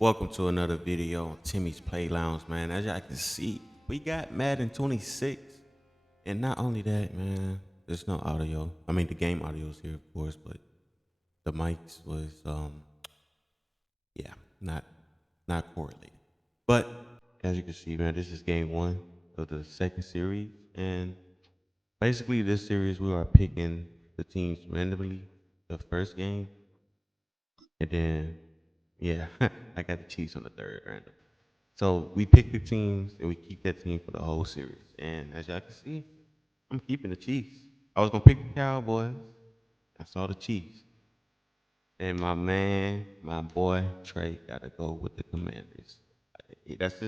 Welcome to another video on Timmy's Play Lounge, man. As y'all can see, we got Madden 26. And not only that, man, there's no audio. I mean, the game audio is here, of course, but the mics was, yeah, not correlated. But as you can see, man, this is game one of the second series. And basically, this series, we are picking the teams randomly the first game. And then, yeah, I got the Chiefs on the third random. So we pick the teams and we keep that team for the whole series. And as y'all can see, I'm keeping the Chiefs. I was gonna pick the Cowboys. I saw the Chiefs. And my man, my boy Trey gotta go with the Commanders. That's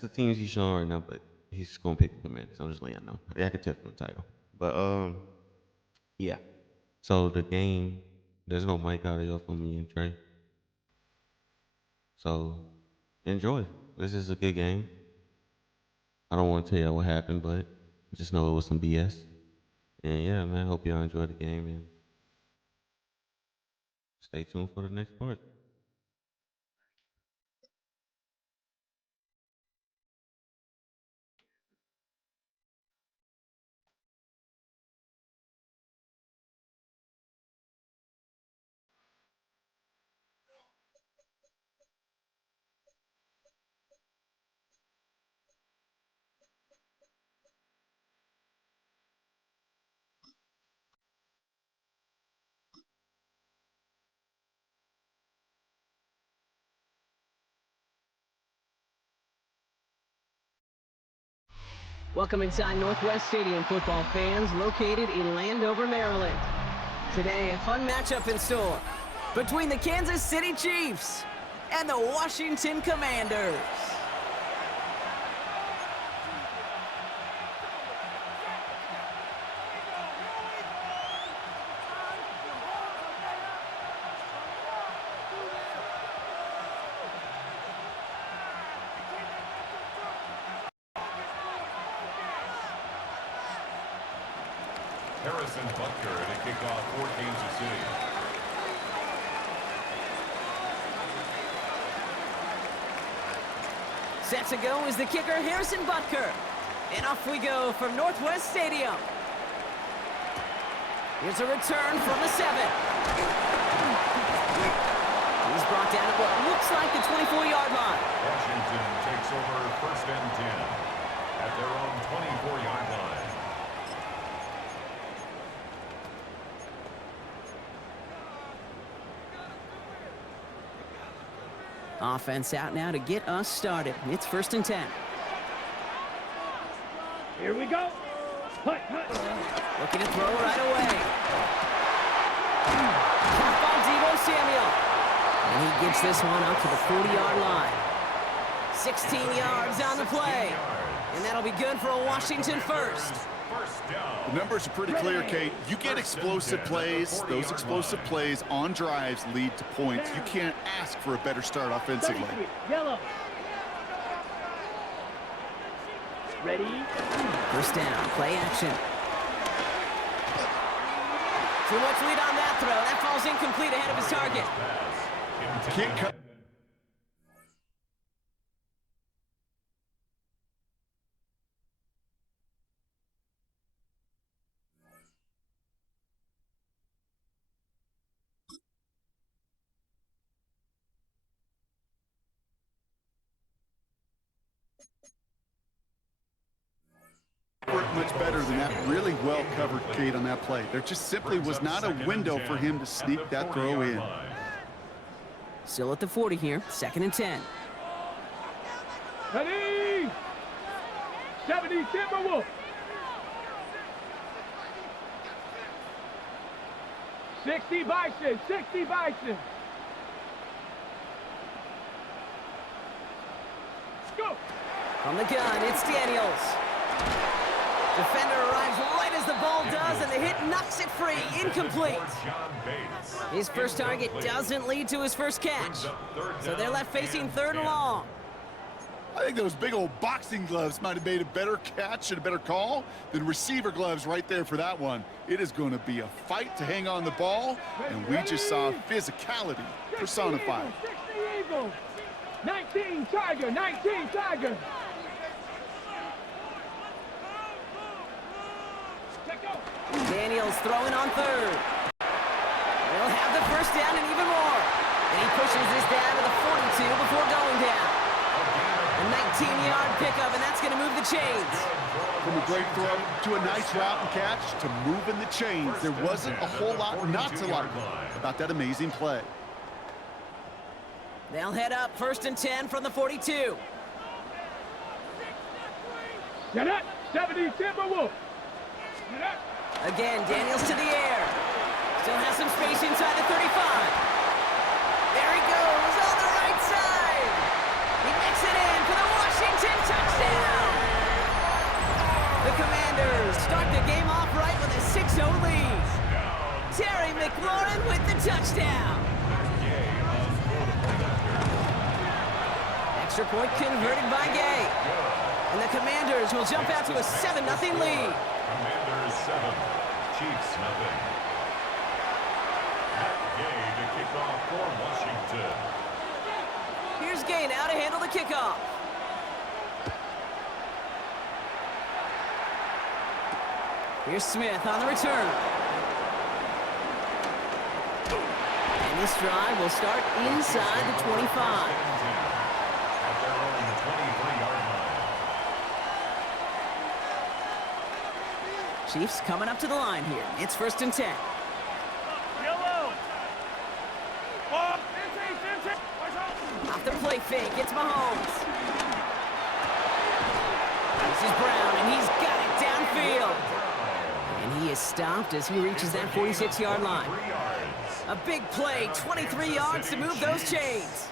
the teams he's showing right now, but he's gonna pick the Commanders. I'm just letting y'all know. Yeah, I can tell from the title. But yeah. So the game, there's no mic audio for me and Trey. So enjoy. This is a good game. I don't want to tell y'all what happened, but just know it was some BS. And yeah, man, hope y'all enjoy the game and stay tuned for the next part. Welcome inside Northwest Stadium, football fans, located in Landover, Maryland. Today, a fun matchup in store between the Kansas City Chiefs and the Washington Commanders. Harrison Butker at a kickoff for Kansas City. Set to go is the kicker, Harrison Butker. And off we go from Northwest Stadium. Here's a return from the 7. He's brought down at what looks like the 24-yard line. Washington takes over first and 10 at their own 24-yard line. Offense out now to get us started. It's first and 10. Here we go. Hut, hut. Looking to throw right away. Caught by Deebo Samuel. And he gets this one up to the 40-yard line. 16 yards on the play. And that'll be good for a Washington first. The numbers are pretty clear, Kate. You get explosive plays. Those explosive plays on drives lead to points. You can't ask for a better start offensively. Yellow. Ready? First down, play action. Too much lead on that throw. That falls incomplete ahead of his target. Can't cut. Much better than that. Really well covered, Kate, on that play. There just simply was not a window for him to sneak that throw in. Still at the 40 here, second and 10. Ready? 70 Timberwolf. 60 Bison. 60 Bison. Let's go. From the gun, it's Daniels. Defender arrives right as the ball does, and the hit knocks it free. Incomplete. His first target doesn't lead to his first catch. So they're left facing third and long. I think those big old boxing gloves might have made a better catch and a better call than receiver gloves right there for that one. It is going to be a fight to hang on the ball, and we just saw physicality personified. 60 Eagles. 19 Tiger. 19 Tiger. Daniels throwing on third. They'll have the first down and even more. And he pushes this down to the 42 before going down. A 19-yard pickup, and that's going to move the chains. From a great throw to a nice route and catch to moving the chains, there wasn't a whole lot not to like about that amazing play. They'll head up 1st and 10 from the 42. Get up. 70 Timberwolf. Get up. Again, Daniels to the air. Still has some space inside the 35. There he goes on the right side. He makes it in for the Washington touchdown. The Commanders start the game off right with a 6-0 lead. Terry McLaurin with the touchdown. Extra point converted by Gay. And the Commanders will jump out to a 7-0 lead. Commanders 7, Chiefs nothing. Matt Gay to kick off for Washington. Here's Gay now to handle the kickoff. Here's Smith on the return. And this drive will start inside the 25. At their own 23-yard line. Chiefs coming up to the line here. It's 1st and 10. Yellow. Off the play fake, it's Mahomes. This is Brown, and he's got it downfield. And he is stopped as he reaches that 46-yard line. A big play, 23 yards to move those chains.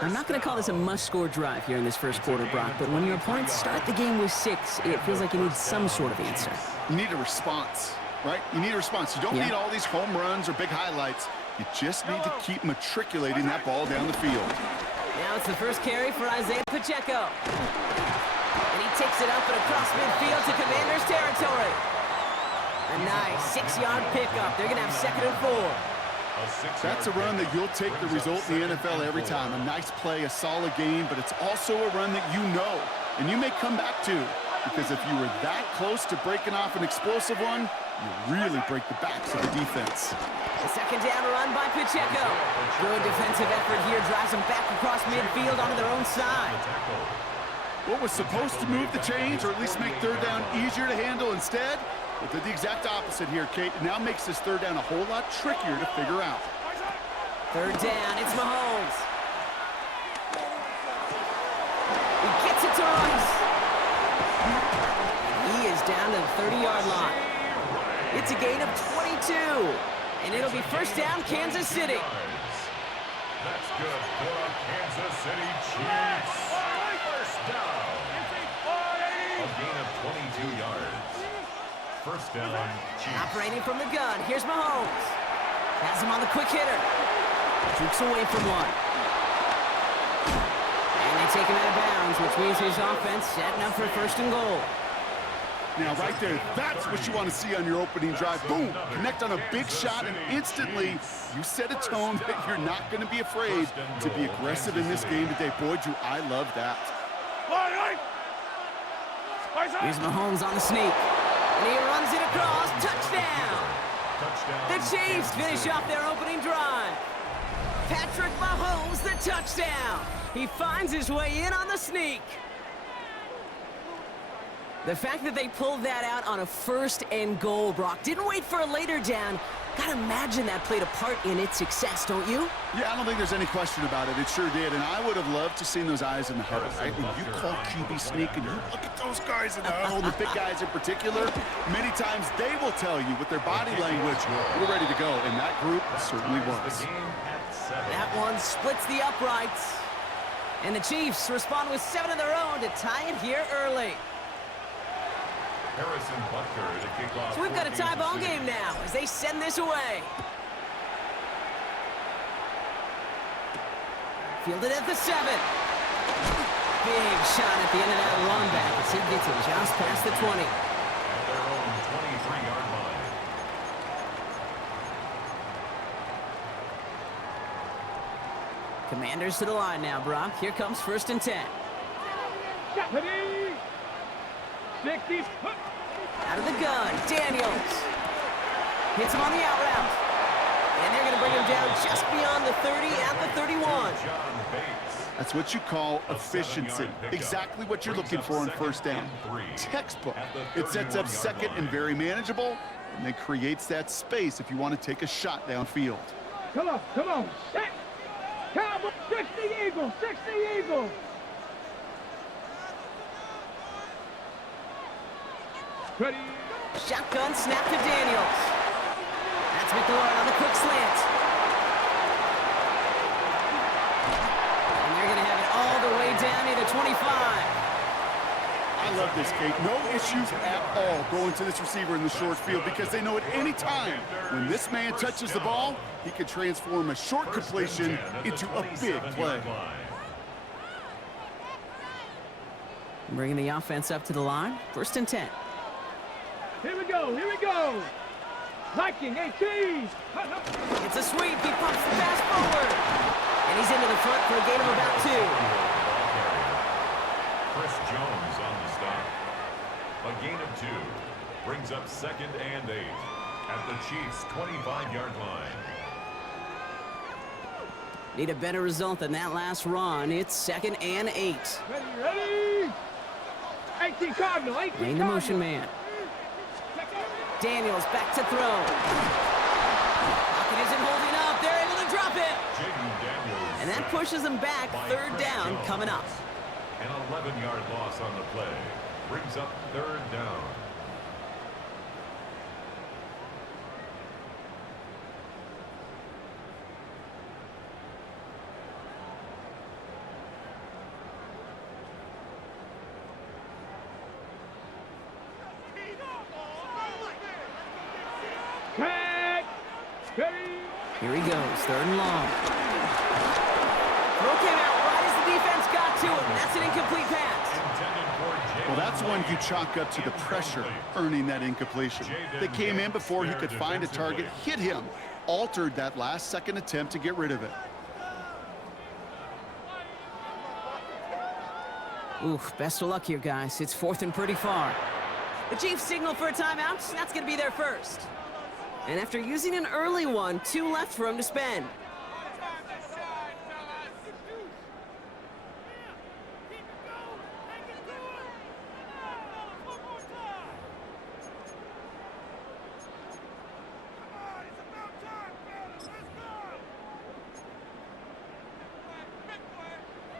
I'm not going to call this a must-score drive here in this first quarter, Brock, but when your opponents start the game with 6, it feels like you need some sort of answer. You need a response, right? You need a response. You don't need all these home runs or big highlights. You just need to keep matriculating that ball down the field. Now it's the first carry for Isaiah Pacheco. And he takes it up and across midfield to Commanders territory. A nice 6-yard pickup. They're going to have 2nd and 4. That's a run that you'll take the result in the NFL every time. A nice play, a solid game, but it's also a run that you know, and you may come back to, because if you were that close to breaking off an explosive one, you really break the backs of the defense. A 2nd down run by Pacheco. Good defensive effort here drives them back across midfield onto their own side. What was supposed to move the chains, or at least make 3rd down easier to handle instead, but did the exact opposite here, Kate. It now makes this 3rd down a whole lot trickier to figure out. 3rd down, it's Mahomes. He gets it to Rice. He is down to the 30-yard line. It's a gain of 22, and it'll be 1st down, Kansas City. That's good for the Kansas City Chiefs. 1st down. A gain of 22 yards. 1st down, Chiefs. Operating from the gun, here's Mahomes. Has him on the quick hitter. Jukes away from one. And they take him out of bounds, which means his offense setting up for 1st and goal. Now, right there, that's what you want to see on your opening drive. Boom! Connect on a big shot, and instantly you set a tone that you're not going to be afraid to be aggressive in this game today. Boy, do I love that. Here's Mahomes on the sneak. And he runs it across. Touchdown! The Chiefs finish off their opening drive. Patrick Mahomes, the touchdown. He finds his way in on the sneak. The fact that they pulled that out on a 1st and goal, Brock, didn't wait for a later down. Gotta imagine that played a part in its success, don't you? Yeah, I don't think there's any question about it. It sure did, and I would have loved to seen those eyes in the huddle, right? When you call QB sneak and you look at those guys in the huddle, the big guys in particular, many times they will tell you with their body language, we're ready to go, and that group certainly was. That one splits the uprights. And the Chiefs respond with 7 of their own to tie it here early. Harrison Butker to kick off. So we've got a tie ball game now as they send this away. Fielded at the 7. Big shot at the end of that run back as he gets it just past the 20. At their own 23-yard line. Commanders to the line now, Brock. Here comes 1st and 10. 60. Out of the gun, Daniels. Hits him on the out route. And they're going to bring him down just beyond the 30 at the 31. John Bates. That's what you call efficiency. Exactly what you're looking for on 1st down. Textbook. It sets up 2nd and very manageable, and then creates that space if you want to take a shot downfield. Come on, set. Cowboy, 60 Eagles, 60 Eagles. Ready. Shotgun snap to Daniels. That's McLaurin on the quick slant. And they're going to have it all the way down near the 25. I love this, Kate. No issues at all going to this receiver in the short field because they know at any time when this man touches the ball, he can transform a short completion into a big play. Bringing the offense up to the line. 1st and 10. Here we go. Liking 18. It's a sweep. He pumps the pass forward. And he's into the front for a gain of about 2. Chris Jones on the stop. A gain of 2. Brings up 2nd and 8 at the Chiefs' 25-yard line. Need a better result than that last run. It's 2nd and 8. Ready. 18 Cardinal, 18 Playing the motion man. Daniels back to throw. Pocket isn't holding up. They're able to drop it. Jaden Daniels. And that pushes them back. by 3rd Chris down Jones. coming up. An 11-yard loss on the play. Brings up 3rd down. Cat. Ready. Here he goes. 3rd and long. Throw came out right as the defense got to him. That's an incomplete pass. Intended for Jaden Well, that's one you Daniels. chalk up to the pressure earning that incompletion. They came in before he could find a target, hit him, altered that last-second attempt to get rid of it. Oof, best of luck here, guys. It's 4th and pretty far. The Chiefs signal for a timeout. That's going to be their first. And after using an early one, 2 left for him to spend.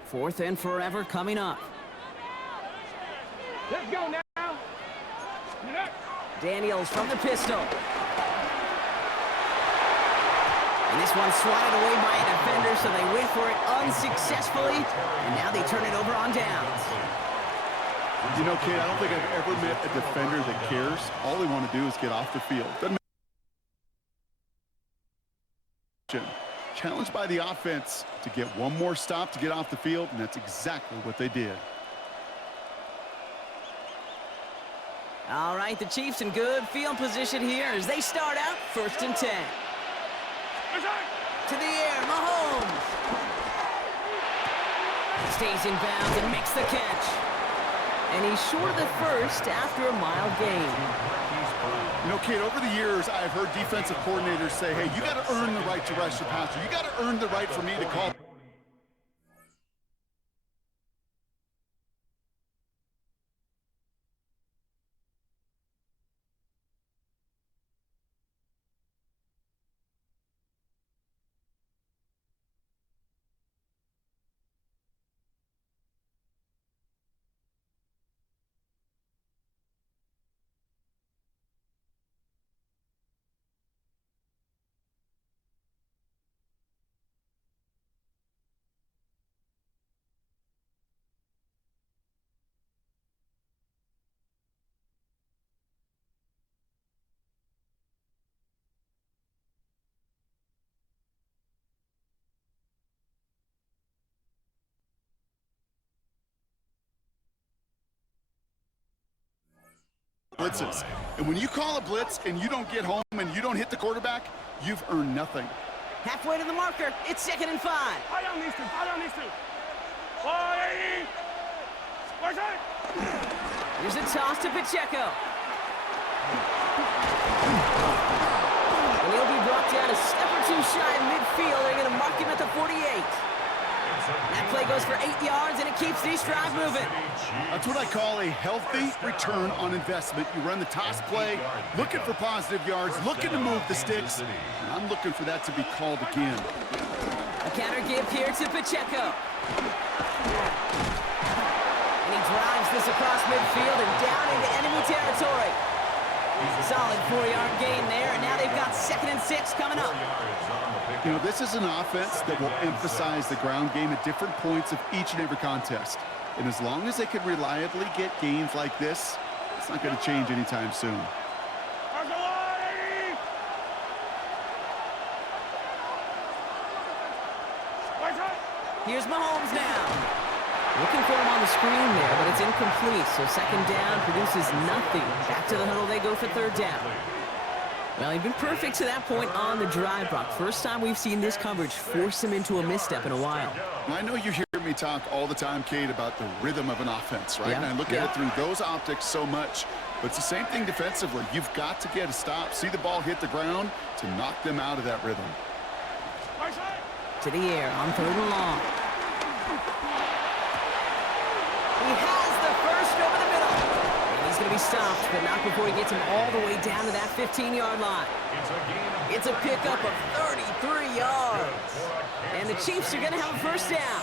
Fourth and forever coming up. Let's go now. Daniels from the pistol. And this one swatted away by a defender, so they went for it unsuccessfully. And now they turn it over on downs. You know, Kate, I don't think I've ever met a defender that cares. All they want to do is get off the field. Doesn't matter. Challenged by the offense to get one more stop to get off the field, and that's exactly what they did. All right, the Chiefs in good field position here as they start out 1st and 10. To the air, Mahomes. Stays in bounds and makes the catch. And he's short of the first after a mild gain. You know, Kate, over the years, I've heard defensive coordinators say, hey, you got to earn the right to rush the passer. You got to earn the right for me to call blitzes. And when you call a blitz and you don't get home and you don't hit the quarterback, you've earned nothing. Halfway to the marker. It's 2nd and 5. I don't need to. Here's a toss to Pacheco. And he'll be brought down a step or two shy of midfield. They're going to mark him at the 48. That play goes for 8 yards, and it keeps this drive moving. That's what I call a healthy return on investment. You run the toss play, looking for positive yards, looking to move the sticks. And I'm looking for that to be called again. A counter give here to Pacheco. And he drives this across midfield and down into enemy territory. Solid 4-yard gain there, and now they've got 2nd and 6 coming up. You know, this is an offense that will emphasize the ground game at different points of each and every contest. And as long as they can reliably get gains like this, it's not going to change anytime soon. Here's Mahomes now. Looking for him on the screen there, but it's incomplete. So 2nd down produces nothing. Back to the huddle they go for 3rd down. Well, he's been perfect to that point on the drive, Brock. First time we've seen this coverage force him into a misstep in a while. I know you hear me talk all the time, Kate, about the rhythm of an offense, right? Yeah, And I look at it through those optics so much. But it's the same thing defensively. You've got to get a stop, see the ball hit the ground to knock them out of that rhythm. To the air on 3rd and long. He has the first over the middle. And he's going to be stopped, but not before he gets him all the way down to that 15-yard line. It's a pickup of 33 yards. And the Chiefs are going to have a 1st down.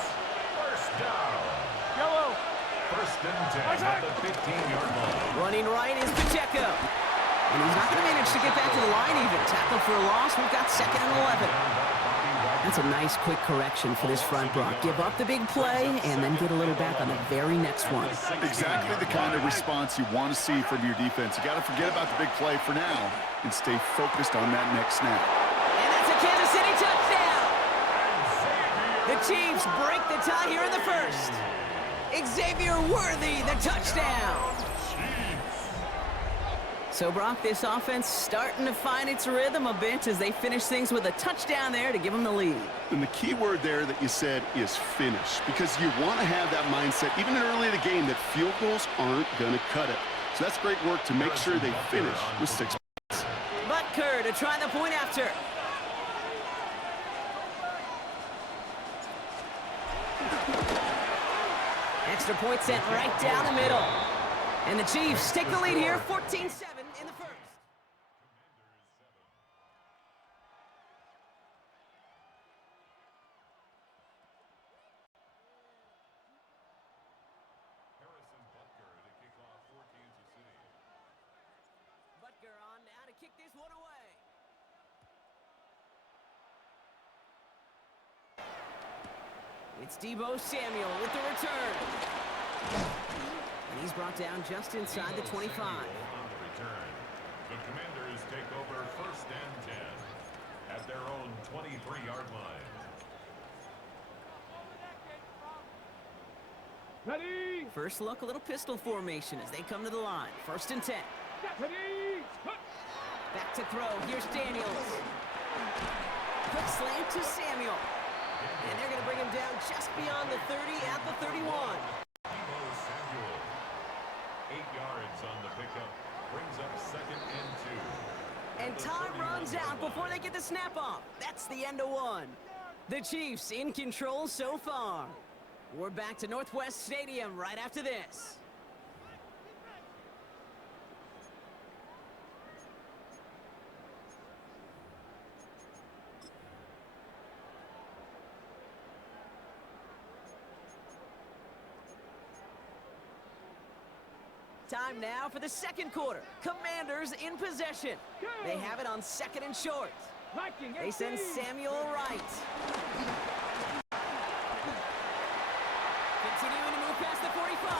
Yellow. 1st and 10 at the 15-yard line. Running right is Pacheco. And he's not going to manage to get back to the line even. Tackle for a loss. We've got 2nd and 11. That's a nice quick correction for this front, Brock. Give up the big play and then get a little back on the very next one. Exactly the kind of response you want to see from your defense. You got to forget about the big play for now and stay focused on that next snap. And that's a Kansas City touchdown. The Chiefs break the tie here in the 1st. Xavier Worthy, the touchdown. So, Brock, this offense starting to find its rhythm a bit as they finish things with a touchdown there to give them the lead. And the key word there that you said is finish, because you want to have that mindset, even early in the game, that field goals aren't going to cut it. So that's great work to make sure they finish with 6 points. Butker to try the point after. Extra point sent right down the middle. And the Chiefs take the lead here, 14-7 in the 1st. Butker on now to kick this one away. It's Deebo Samuel with the return. And he's brought down just inside the 25. On the return, the Commanders take over 1st and 10 at their own 23-yard line. Ready. First look, a little pistol formation as they come to the line. 1st and 10. Ready. Back to throw. Here's Daniels. Quick slant to Samuel. And they're going to bring him down just beyond the 30 at the 31. Deebo Samuel, 8 yards on the pickup, brings up 2nd and 2. And time runs out before they get the snap off. That's the end of one. The Chiefs in control so far. We're back to Northwest Stadium right after this. Time now for the 2nd quarter. Commanders in possession. They have it on 2nd and short. They send Samuel right. Continuing to move past the 45.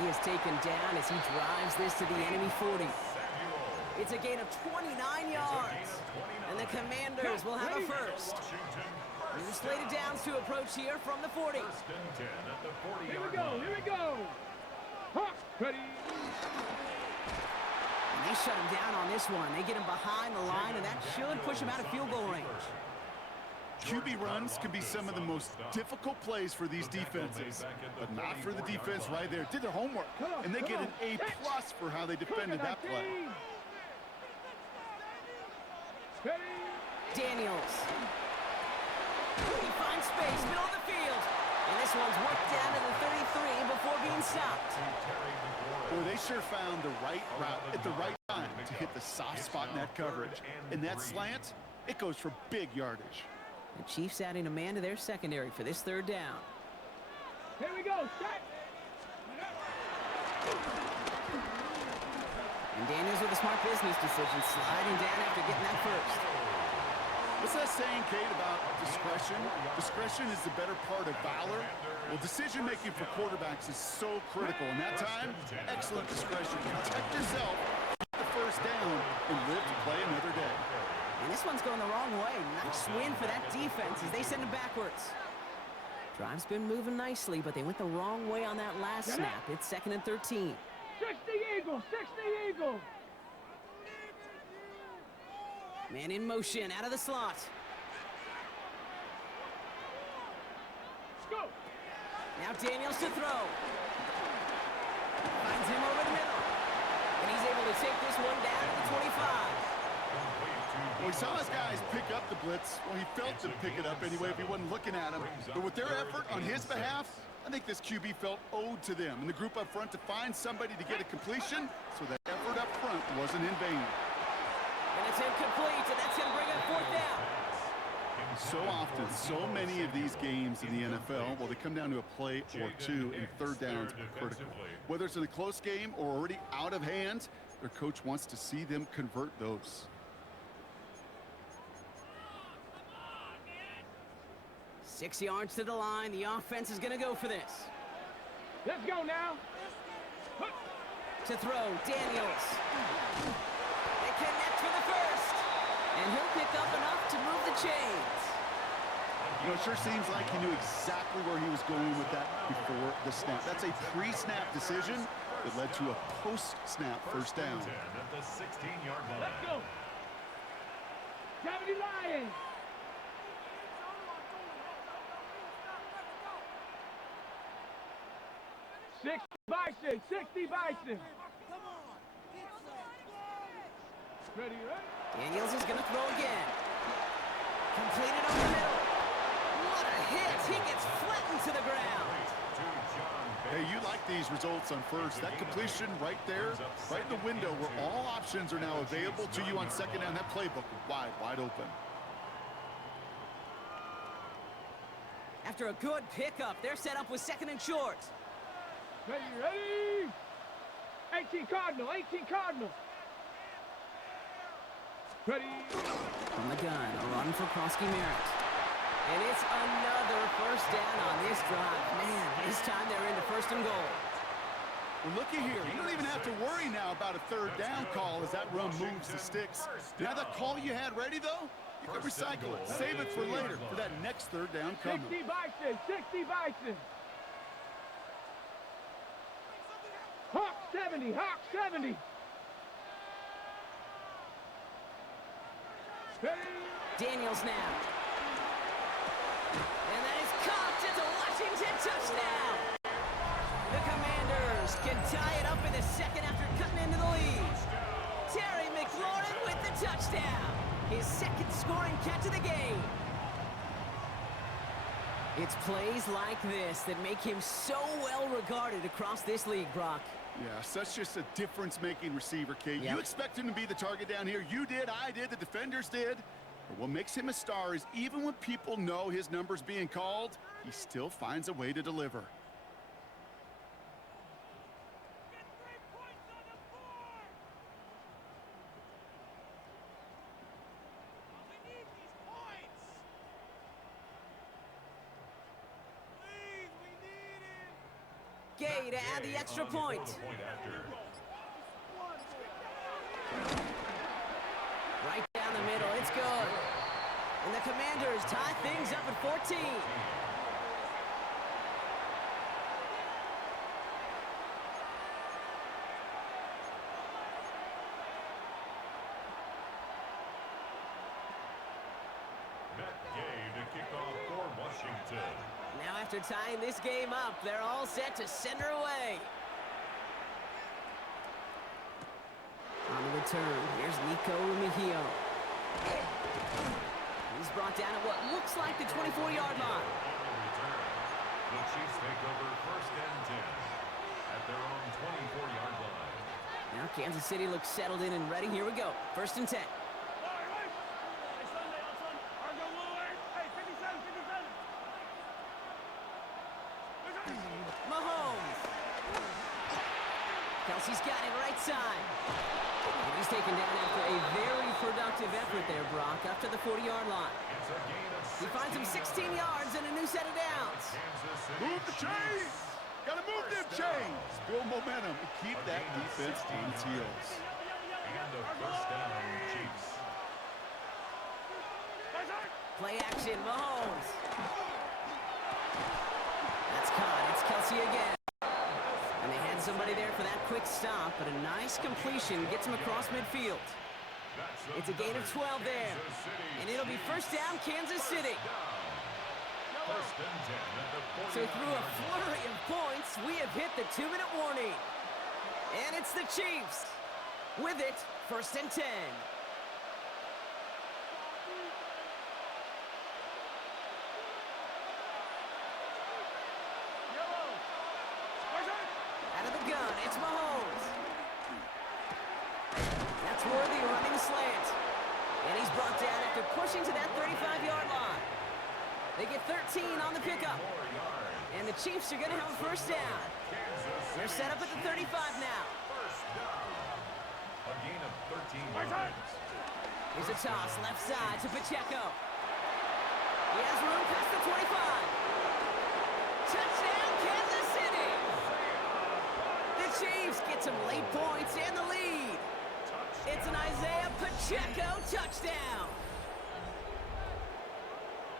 He is taken down as he drives this to the enemy 40. It's a gain of 29 yards. And the Commanders will have a 1st. New slated downs to approach here from the 40. 1st and 10 at the 40-yard Here we go. line. Here we go. Hawk. Ready. And they shut him down on this one. They get him behind the line, and that should push him out of field goal range. QB runs can be some of the most difficult plays for these defenses, but not for the defense right there. Did their homework, and they get an A+ for how they defended that play. Daniels. He finds space, middle of the field. And this one's worked down to the 33 before being stopped. Boy, they sure found the right route at the right time to hit the soft spot in that coverage. And that slant, it goes for big yardage. The Chiefs adding a man to their secondary for this third down. Here we go, set. And Daniels with a smart business decision, sliding down after getting that first. What's that saying, Kate, about discretion? Discretion is the better part of valor. Well, decision-making for quarterbacks is so critical. In that time, excellent discretion. Protect yourself, get the first down, and live to play another day. And this one's going the wrong way. Nice win for that defense as they send him backwards. Drive's been moving nicely, but they went the wrong way on that last snap. It's 2nd and 13. 60 Eagles, 60 Eagles. Man in motion, out of the slot. Let's go. Now Daniels to throw. Finds him over the middle. And he's able to take this one down to the 25. Well, we saw his guys pick up the blitz. Well, he felt them pick it up anyway if he wasn't looking at him. But with their effort on his behalf, I think this QB felt owed to them and the group up front to find somebody to get a completion, so that effort up front wasn't in vain. And it's incomplete, and that's going to bring up 4th down. So often, so many of these games in the NFL, well, they come down to a play or two, and third downs are critical. Whether it's in a close game or already out of hand, their coach wants to see them convert those. 6 yards to the line. The offense is going to go for this. Let's go now. To throw, Daniels. They connect for the first. And he'll pick up enough to move the chains. You know, it sure seems like he knew exactly where he was going with that before the snap. That's a pre-snap decision that led to a post-snap first down. At the 16-yard line. Let's go. 70 Lions. Bison, 60 Bison. Ready, right? Daniels is going to throw again. Completed over the middle. What a hit. He gets flattened to the ground. Hey, you like these results on first. That completion right there, right in the window where all options are now available to you on second down. That playbook wide open. After a good pickup, they're set up with 2nd and short. Ready, ready. 18 Cardinal, 18 Cardinal. Ready. From the gun, a run for Krosky Merritt. And it's another first down on this drive. Man, this time they're into 1st and goal. Well, looky here. You don't even have to worry now about a third down call as that run moves the sticks. Now that call you had ready, though, you can recycle it. Save it for later for that next third down coming. 60 Bison, 60 Bison. Hawk 70, Hawk 70. Daniels now. And that is caught. It's a Washington touchdown. The Commanders can tie it up in the 2nd after cutting into the lead. Terry McLaurin with the touchdown. His 2nd scoring catch of the game. It's plays like this that make him so well regarded across this league, Brock. Yeah, such just a difference-making receiver, Kate. Yep. You expect him to be the target down here. You did, I did, the defenders did. But what makes him a star is even when people know his number's being called, he still finds a way to deliver. Gay to add the extra point. Right down the middle, it's good. And the Commanders tie things up at 14. After tying this game up, they're all set to send her away. On the return, here's Nico Mejio. He's brought down at what looks like the 24-yard line. The Chiefs take over 1st and 10 at their own 24-yard line. Now Kansas City looks settled in and ready. Here we go. 1st and 10. Mahomes. Kelsey's got it right side. And he's taken down after a very productive effort there, Brock, up to the 40-yard line. It's a gain of He finds him 16 yards and a new set of downs. Kansas City Move the chains! Gotta move them chains! Build momentum and keep that defense on its heels. And a 1st down, Chiefs. Play action, Mahomes. That's caught. It's Kelsey again. And they had somebody there for that quick stop, but a nice completion gets him across midfield. It's a gain of 12 there. And it'll be 1st down, Kansas City. 1st and 10 at the 40. So through a flurry of points, we have hit the 2-minute warning. And it's the Chiefs. With it, 1st and 10. Out of the gun, it's Mahomes. That's Worthy running the slant. And he's brought down after pushing to that 35-yard line. They get 13 on the pickup. And the Chiefs are going to have a 1st down. They're set up at the 35 now. 1st down. A gain of 13 yards. Here's a toss left side to Pacheco. He has room past the 25. Touchdown, Kansas City! The Chiefs get some late points and the lead. It's an Isaiah Pacheco touchdown.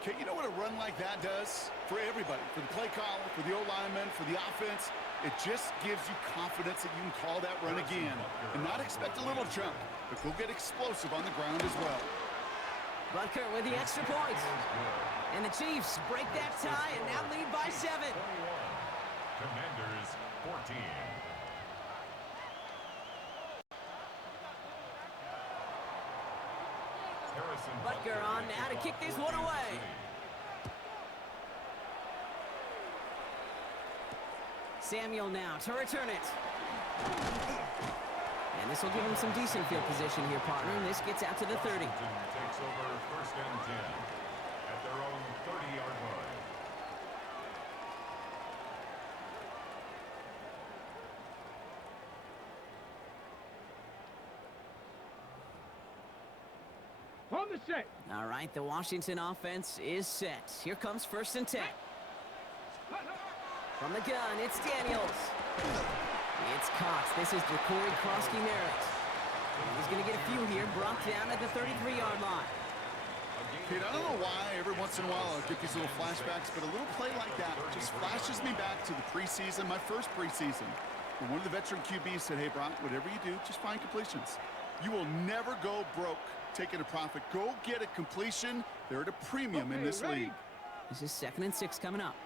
Okay, you know what a run like that does? For everybody, for the play caller, for the O-lineman, for the offense, it just gives you confidence that you can call that run again and not expect a little jump, but go get explosive on the ground as well. Butker with the extra point. And the Chiefs break that tie and now lead by 7. 21. Commanders 14. Butker on now to kick this one away. Samuel now to return it. And this will give him some decent field position here, partner. And this gets out to the 30. Takes over 1st and 10 at their own 30-yard line. On the set. All right, the Washington offense is set. Here comes 1st and 10. From the gun, it's Daniels. It's Cox. This is DeCorey Krosky-Merritt. He's going to get a few here, brought down at the 33-yard line. Kate, I don't know why every once in a while I'll get these little flashbacks, but a little play like that just flashes me back to the preseason, my first preseason. When one of the veteran QBs said, hey, Brock, whatever you do, just find completions. You will never go broke taking a profit. Go get a completion. They're at a premium in this league. This is 2nd and 6 coming up.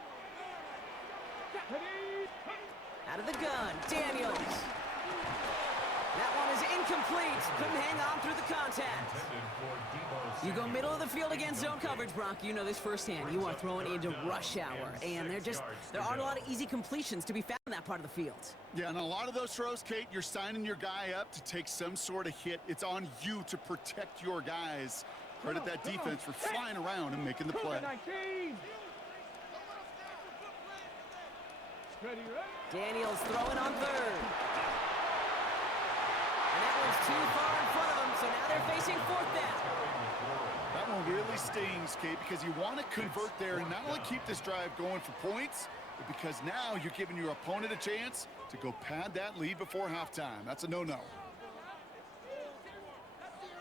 Out of the gun, Daniels. That one is incomplete. Couldn't hang on through the contact. You go middle of the field against zone coverage, Brock. You know this firsthand. You are throwing into rush hour, and there aren't a lot of easy completions to be found in that part of the field. Yeah, and a lot of those throws, Kate, you're signing your guy up to take some sort of hit. It's on you to protect your guys. Credit that defense for flying around and making the play. Daniels throwing on 3rd. And that one's too far in front of them, so now they're facing 4th down. That one really stings, Kate, because you want to convert there and not only keep this drive going for points, but because now you're giving your opponent a chance to go pad that lead before halftime. That's a no-no.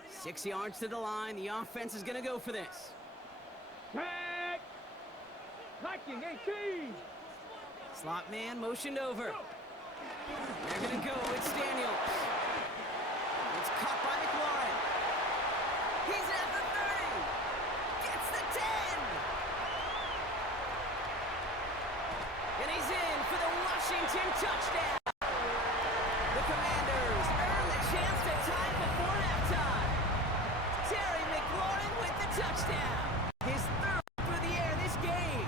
6 yards to the line. The offense is going to go for this. Tag! Blocking 18! Slot man motioned over. They're going to go. It's Daniels. It's caught by McLaurin. He's at the 30. Gets the 10. Washington touchdown. The Commanders earn the chance to tie before halftime. Terry McLaurin with the touchdown. His third through the air this game.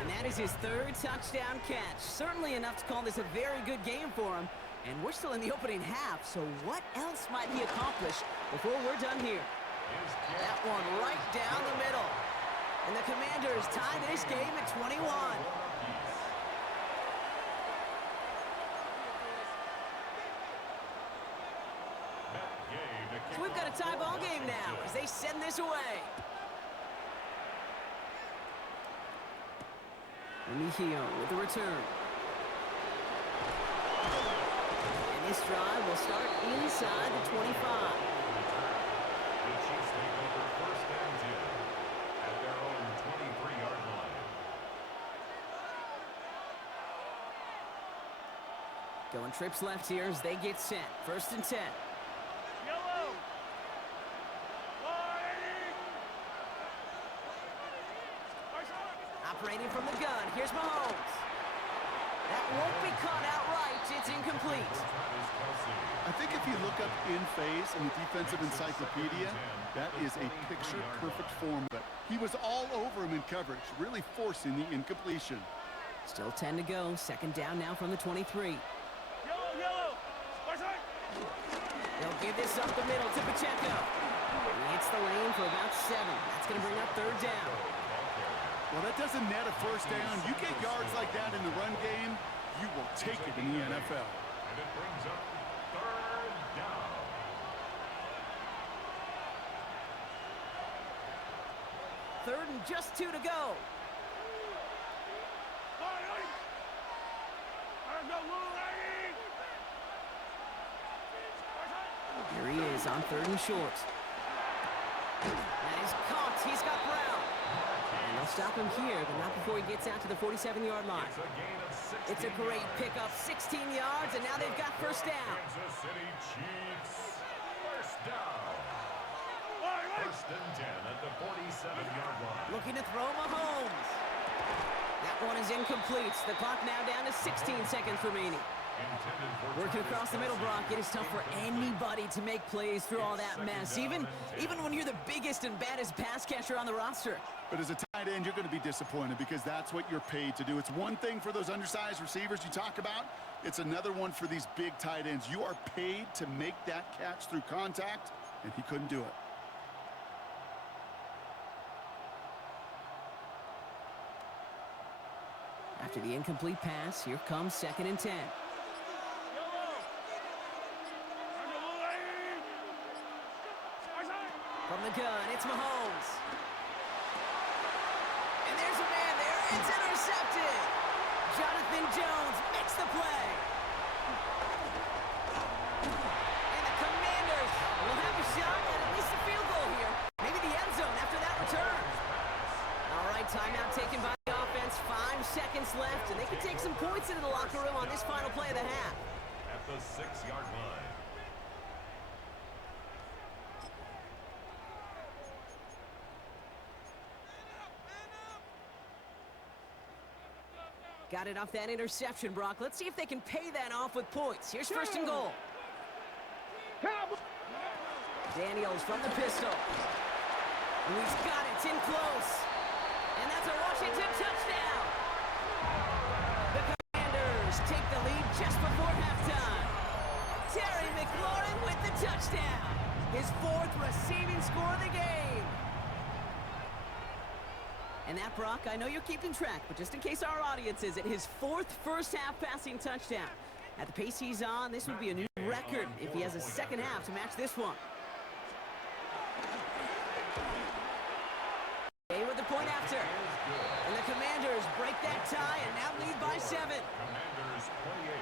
And that is his third touchdown catch. Certainly enough to call this a very good game for him. And we're still in the opening half, so what else might he accomplish before we're done here? That one right down the middle. And the Commanders tie this game at 21. So we've got a tie ball game now as they send this away. Remigio with the return. And this drive will start inside the 25. The Chiefs take over first and 10 at their own 23-yard line. Going trips left here as they get set. First and 10. Operating from the gun, here's Mahomes. That won't be caught outright. It's incomplete. I think if you look up in phase in the defensive encyclopedia, that is a picture-perfect form. But he was all over him in coverage, really forcing the incompletion. Still 10 to go. Second down now from the 23. They'll give this up the middle to Pacheco. He hits the lane for about 7. That's going to bring up third down. Well, that doesn't net a first down. You get yards like that in the run game, you will take it in the NFL. And it brings up third down. Third and just 2 to go. Here he is on third and short. That is caught. He's got Brown. And they'll stop him here, but not before he gets out to the 47-yard line. It's a gain of 16 It's a great pickup, 16 yards, and now they've got first down. Kansas City Chiefs, first down. First and 10 at the 47-yard line. Looking to throw Mahomes. That one is incomplete. The clock now down to 16 seconds remaining. Working across the middle, Brock, it is tough for anybody to make plays through all that mess, even when you're the biggest and baddest pass catcher on the roster. But as a tight end, you're going to be disappointed because that's what you're paid to do. It's one thing for those undersized receivers you talk about. It's another one for these big tight ends. You are paid to make that catch through contact, and he couldn't do it. After the incomplete pass, here comes second and 10. From the gun, it's Mahomes. And there's a man there. It's intercepted. Jonathan Jones makes the play. And the Commanders will have a shot at least a field goal here. Maybe the end zone after that return. All right, timeout taken by the offense. 5 seconds left, and they can take some points into the locker room on this final play of the half. At the 6-yard line. Got it off that interception, Brock. Let's see if they can pay that off with points. Here's first and goal. Daniels from the pistol. And he's got it. It's in close. And that's a Washington touchdown. The Commanders take the lead just before halftime. Terry McLaurin with the touchdown. His 4th receiving score of the game. And that, Brock, I know you're keeping track, but just in case our audience isn't, his 4th first-half passing touchdown. At the pace he's on, this would be a new record if he has a second half to match this one. With the point after. And the Commanders break that tie and now lead by 7. Commanders 28,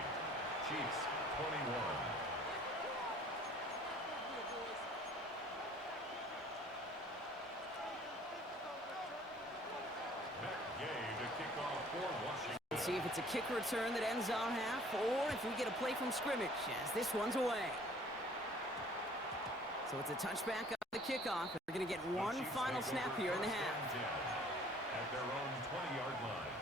Chiefs 21. Let's see if it's a kick return that ends our half, or if we get a play from scrimmage, as this one's away. So it's a touchback on the kickoff, and we're going to get one final snap here in the half. At their own 20-yard line.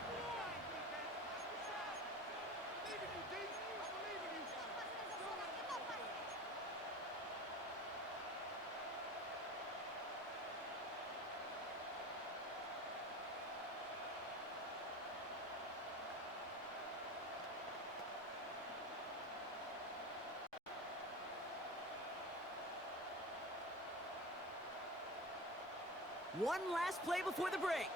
One last play before the break.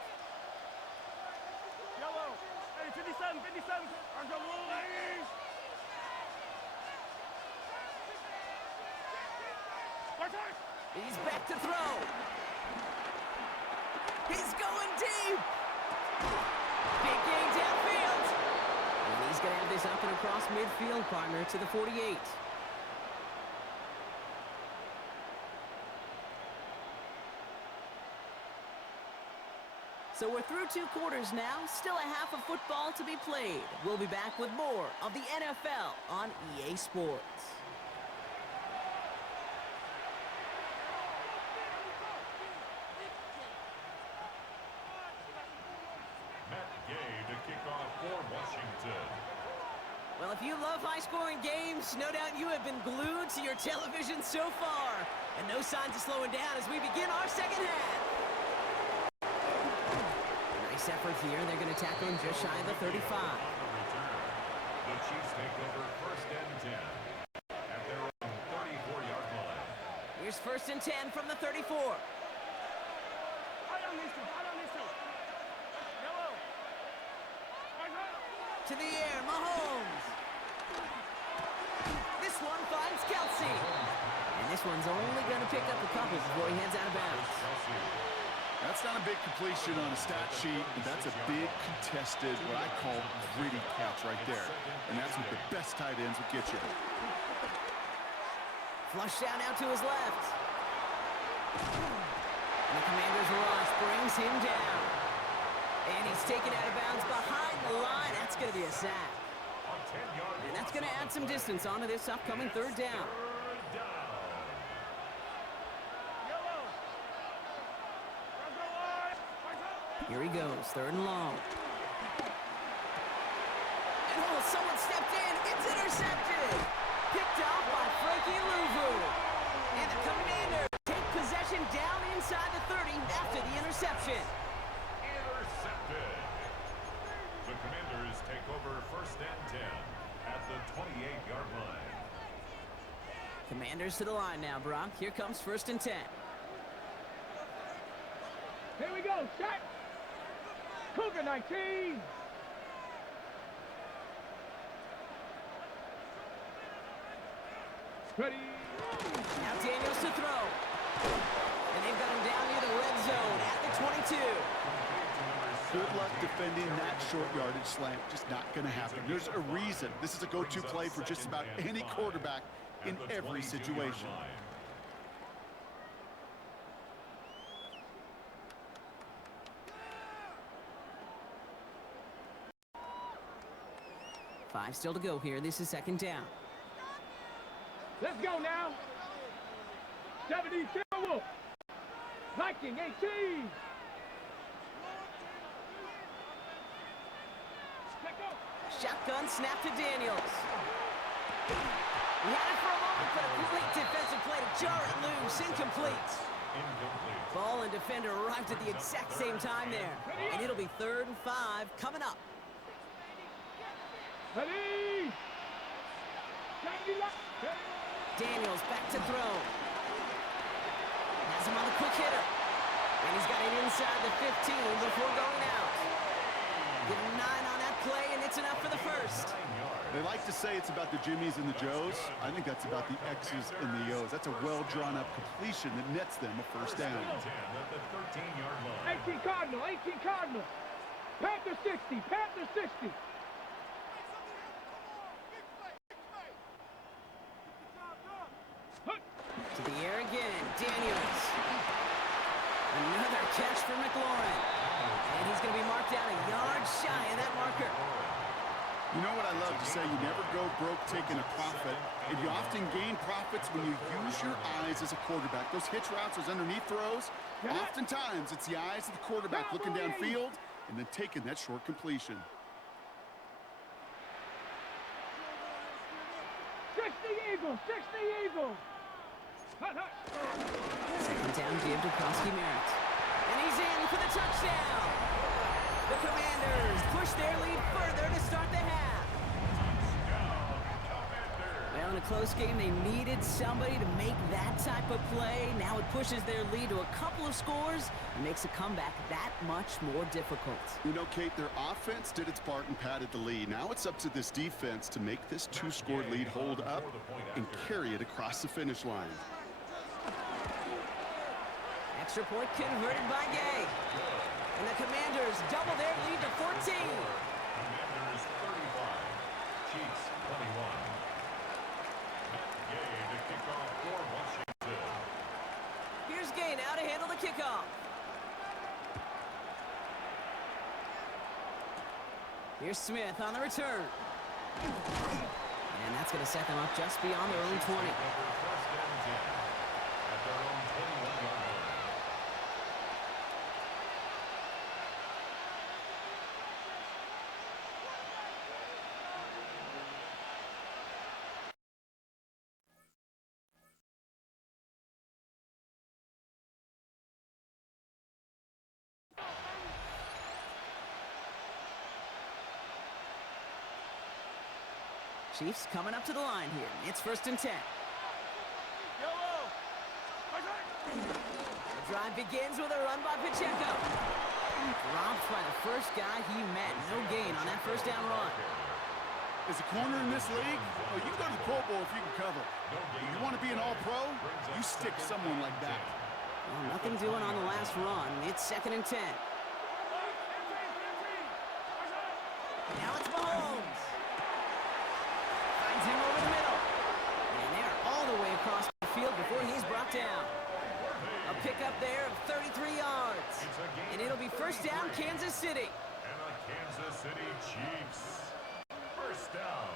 Yellow. Hey, 57, 57. Arms up, little ladies. He's back to throw. He's going deep. Big gain downfield. And he's going to have this up and across midfield, partner, to the 48. So we're through 2 quarters now, still a half of football to be played. We'll be back with more of the NFL on EA Sports. To kick off for Washington. Well, if you love high-scoring games, no doubt you have been glued to your television so far. And no signs of slowing down as we begin our second half. Nice effort here. They're going to tackle him just shy of the 35. The Chiefs take over 1st and 10 at their own 34-yard line. Here's 1st and 10 from the 34. To the air, Mahomes. This one finds Kelsey. And this one's only going to pick up a couple before he heads out of bounds. That's not a big completion on a stat sheet, but that's a big contested, what I call gritty catch right there. And that's what the best tight ends will get you. Flush down out to his left. And the Commander's rush brings him down. And he's taken out of bounds behind the line. That's going to be a sack. And that's going to add some distance onto this upcoming 3rd down. Here he goes, 3rd and long. And oh, someone stepped in. It's intercepted. Picked off by Frankie Louvu. And the Commanders take possession down inside the 30 after the interception. Intercepted. The Commanders take over 1st and 10 at the 28-yard line. Commanders to the line now, Brock. Here comes 1st and 10. Here we go, set. Cougar 19. Ready. Now Daniels to throw. And they've got him down near the red zone at the 22. Good luck defending that short yardage slant. Just not going to happen. There's a reason. This is a go-to play for just about any quarterback in every situation. 5 still to go here. This is 2nd down. Let's go now. 72 Wolf. Viking 18. Shotgun snap to Daniels. He had it for a moment, but a complete defensive play to jar it loose. Incomplete. Ball and defender arrived at the exact same time there. And it'll be 3rd and 5 coming up. Ready. Daniels back to throw. Has him on the quick hitter. And he's got it inside the 15 before going out. Give him 9 on that play, and it's enough for the 1st. They like to say it's about the Jimmies and the Joes. I think that's about the X's and the O's. That's a well-drawn-up completion that nets them a 1st down. 18 Cardinal, 18 Cardinal. Panther 60, Panther 60. To the air again, Daniels. Another catch for McLaurin. And he's going to be marked down a yard shy of that marker. You know what I love to say? You never go broke taking a profit. And you often gain profits when you use your eyes as a quarterback. Those hitch routes, those underneath throws, oftentimes it's the eyes of the quarterback looking downfield and then taking that short completion. 60 Eagles, 60 Eagles. 2nd down, give to Koski-Merritt. And he's in for the touchdown. The Commanders push their lead further to start the half. Well, in a close game, they needed somebody to make that type of play. Now it pushes their lead to a couple of scores and makes a comeback that much more difficult. You know, Kate, their offense did its part and padded the lead. Now it's up to this defense to make this two-score lead hold up and carry it across the finish line. Extra point converted by Gay. And the Commanders double their lead to 14. Commanders 35, Chiefs 21. Gay to kick off for Washington. Here's Gay now to handle the kickoff. Here's Smith on the return. And that's going to set them up just beyond their own 20. First and 10 at their own 21-yard line. Chiefs coming up to the line here. It's 1st and 10. The drive begins with a run by Pacheco. Dropped by the first guy he met. No gain on that first down run. As a corner in this league, well, you can go to the Pro Bowl if you can cover. You want to be an all-pro, you stick someone like that. Well, nothing doing on the last run. It's 2nd and 10. Now it's Mahomes. Finds him over the middle. And they're all the way across the field before he's brought down. A pickup there of 33 yards. And it'll be first down, Kansas City. And the Kansas City Chiefs. First down.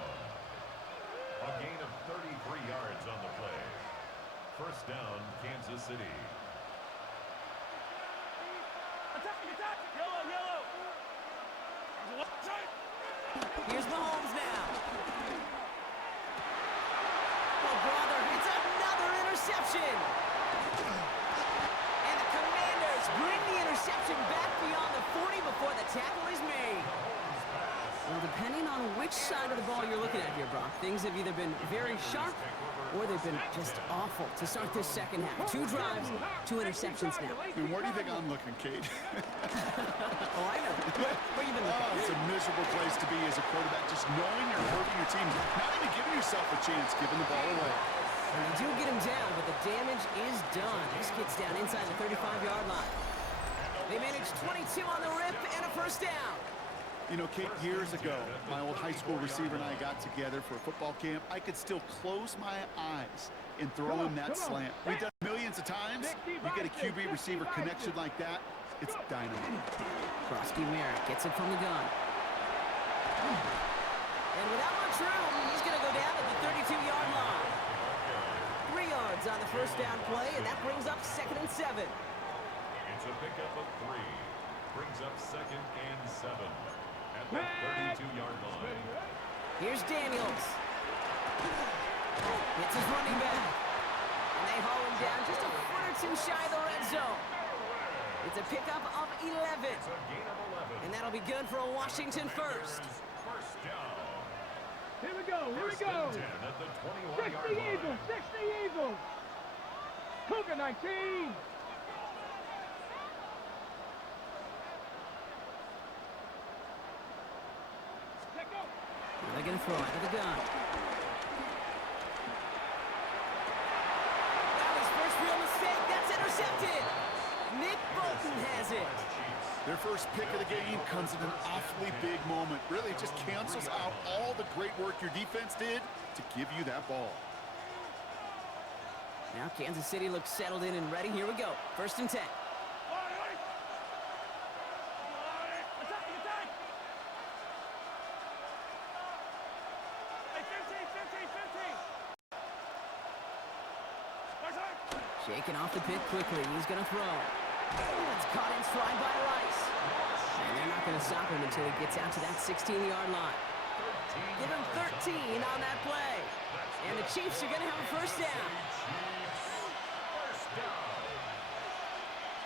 A gain of 33 yards on the play. First down, Kansas City. Here's Mahomes now. Oh, brother, it's another interception. And the Commanders bring the interception back beyond the 40 before the tackle is made. Well, depending on which side of the ball you're looking at here, Brock, things have either been very sharp or they've been just awful to start this second half. 2 drives, 2 interceptions now. And where do you think I'm looking, Kate? Oh, I know. Where you been looking? Oh, it's a miserable place to be as a quarterback, just knowing you're hurting your team, not even giving yourself a chance, giving the ball away. And they do get him down, but the damage is done. This gets down inside the 35-yard line. They managed 22 on the rip and a first down. You know, Kate, years ago, my old high school receiver and I got together for a football camp. I could still close my eyes and throw him that slant. We've done it millions of times. You get a QB receiver connection like that, it's dynamite. Krosky Merrick gets it from the gun. And without much room, he's going to go down at the 32-yard line. 3 yards on the first down play, and that brings up 2nd and 7. It's a pickup of 3. Brings up 2nd and 7 at the 32-yard line. Here's Daniels. It's his running back. And they haul him down just a foot or 2 shy of the red zone. It's a pickup of 11. It's a gain of 11. And that'll be good for a Washington first. First down. Here we go, here we First go. and 10 at the 60 21-yard line. Eagles, 60 Eagles. Cougar 19. They're going to throw out of the gun. That was first real mistake. That's intercepted. Nick Bolton has it. Their first pick of the game comes at an awfully big moment. Really, it just cancels out all the great work your defense did to give you that ball. Now Kansas City looks settled in and ready. Here we go. 1st and 10. Shaking off the pit quickly. He's going to throw. That's caught in stride by Rice. And they're not going to stop him until he gets out to that 16-yard line. Give him 13 on that play. And the Chiefs are going to have a first down. First down.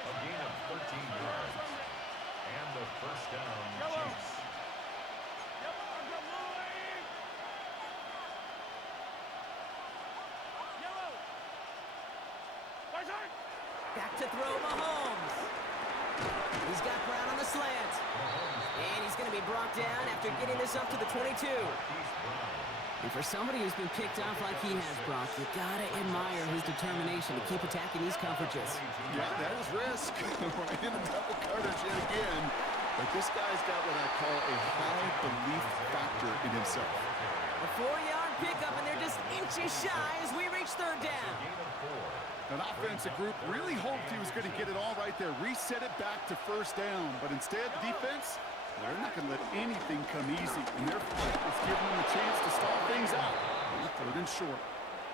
A gain of 13 yards. And the first down, Chiefs. Back to throw Mahomes. He's got Brown on the slant. And he's going to be brought down after getting this up to the 22. And for somebody who's been picked off like he has, Brock, you gotta admire his determination to keep attacking these coverages. Yeah, that is risk. Right in the double coverage yet again. But this guy's got what I call a high belief factor in himself. A 4-yard pickup, and they're just inches shy as we reach third down. An offensive group really hoped he was going to get it all right there, reset it back to first down. But instead, defense, they're not going to let anything come easy. And their fight is giving them a chance to stall things out. Third and short.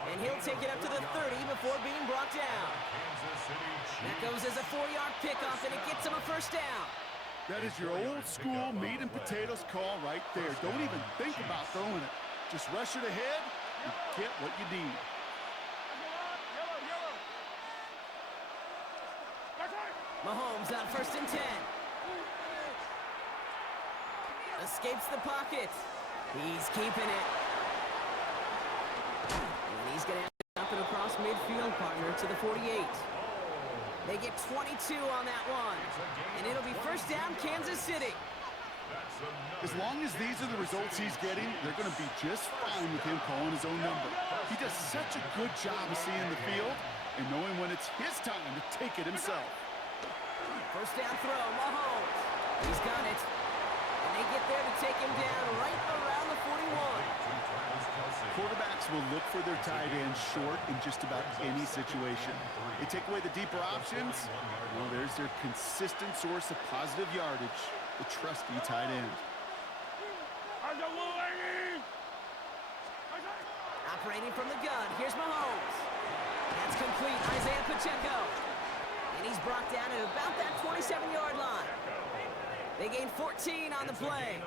And he'll take it up to the 30 before being brought down. That goes as a 4-yard pickoff, and it gets him a first down. That is your old school meat and potatoes call right there. Don't even think about throwing it. Just rush it ahead and get what you need. Mahomes on 1st and 10. Escapes the pocket. He's keeping it. And he's going to have to up and across midfield, partner, to the 48. They get 22 on that one. And it'll be first down, Kansas City. As long as these are the results he's getting, they're going to be just fine with him calling his own number. He does such a good job of seeing the field and knowing when it's his time to take it himself. First down throw, Mahomes. He's got it. And they get there to take him down right around the 41. Quarterbacks will look for their tight end short in just about any situation. They take away the deeper options. Well, there's their consistent source of positive yardage, the trusty tight end. Operating from the gun, here's Mahomes. That's complete, Isaiah Pacheco. And he's brought down at about that 27-yard line. They gain 14 on the play.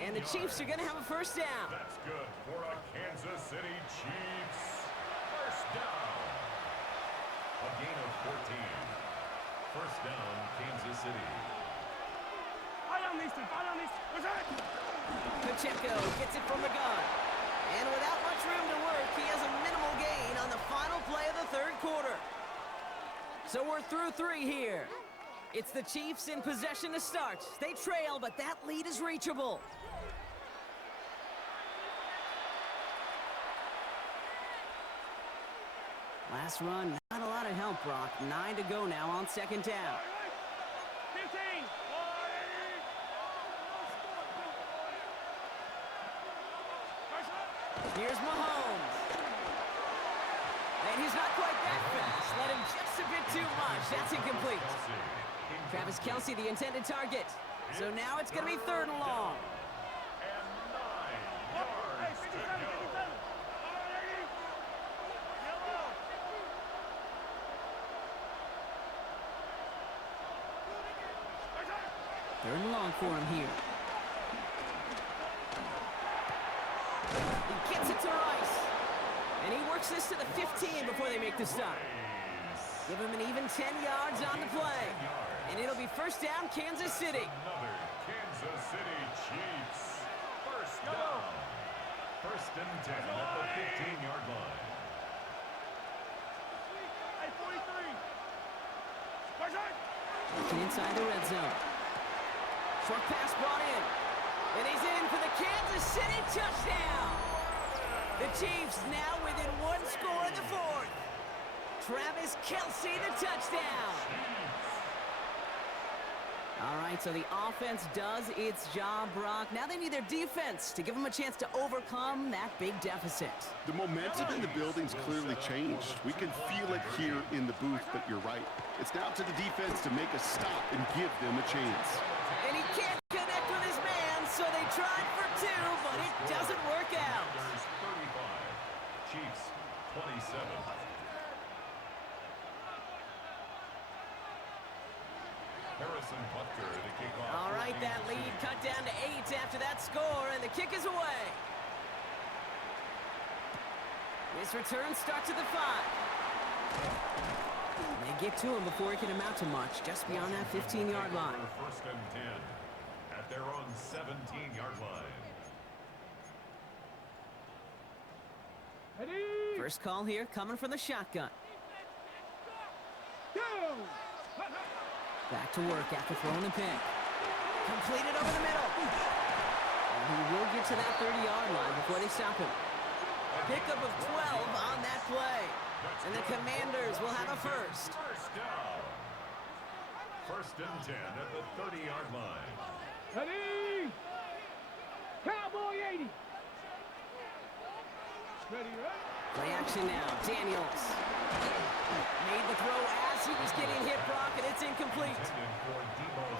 And the Chiefs are going to have a first down. That's good for a Kansas City Chiefs. First down. A gain of 14. First down, Kansas City. Pacheco gets it from the gun. And without much room to work, he has a minimal gain on the final play of the third quarter. So we're through 3 here. It's the Chiefs in possession to start. They trail, but that lead is reachable. Last run, not a lot of help, Brock. 9 to go now on second down. 15. Here's Mahomes. And he's not quite that fast. Let him just a bit too much. That's incomplete. Travis Kelce, the intended target. So now it's going to be 3rd and long. And 9 yards to go. Third and long for him here. He gets it to Rice. And he works this to the 15 before they make the stop. Give him an even 10 yards on the play. And it'll be first down, Kansas City. Another Kansas City Chiefs. First down. First and 10 at the 15-yard line. Looking inside the red zone. Short pass brought in. And he's in for the Kansas City touchdown. The Chiefs now within 1 score in the 4th. Travis Kelce, the touchdown. All right, so the offense does its job, Brock. Now they need their defense to give them a chance to overcome that big deficit. The momentum in the building's clearly changed. We can feel it here in the booth, but you're right. It's now to the defense to make a stop and give them a chance. And he can't connect with his man, so they tried for 2, but it doesn't work out. There's 35. Chiefs 27. Harrison Butker to kick off. All right, that lead cut down to 8 after that score, and the kick is away. This return starts at the 5. They get to him before it can amount to much, just beyond that 15-yard line. First and 10 at their own 17-yard line. First call here coming from the shotgun. Back to work after throwing the pick. Completed over the middle. And he will get to that 30-yard line before they stop him. Pickup of 12 on that play. And the Commanders will have a first. First down. First and 10 at the 30-yard line. Ready? Cowboy 80. Ready, right? Play action now. Daniels made the throw as he was getting hit, Brock, and it's incomplete.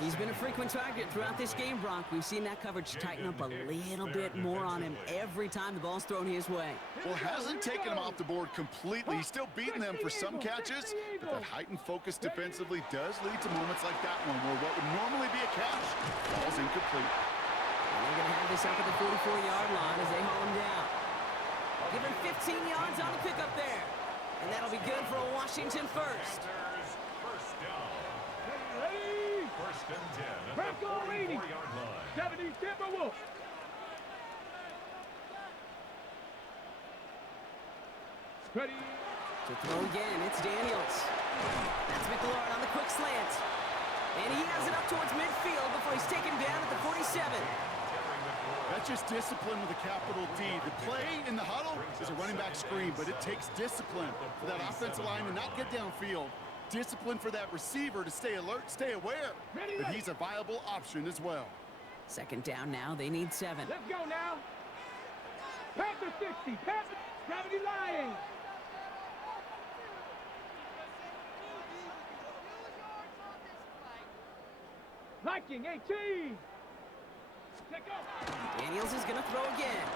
He's been a frequent target throughout this game, Brock. We've seen that coverage tighten up a little bit more on him every time the ball's thrown his way. Well, hasn't taken him off the board completely. He's still beating them for some catches, but that heightened focus defensively does lead to moments like that one where what would normally be a catch falls incomplete. And they're going to have this up at the 44-yard line as they haul him down. Give him 15 yards on the pickup there. And that'll be good for a Washington first. First down. Ready? First and 10 at Franco the 80. 44-yard line. 70 Timberwolves. Ready? To throw again, it's Daniels. That's McLaurin on the quick slant. And he has it up towards midfield before he's taken down at the 47. That's just discipline with a capital D. The play in the huddle is a running back screen, but it takes discipline for that offensive line to not get downfield. Discipline for that receiver to stay alert, stay aware that he's a viable option as well. Second down now, they need 7. Let's go now. Panther 60. Panther. Gravity Lions. Viking 18. Take off. Daniels is going to throw again.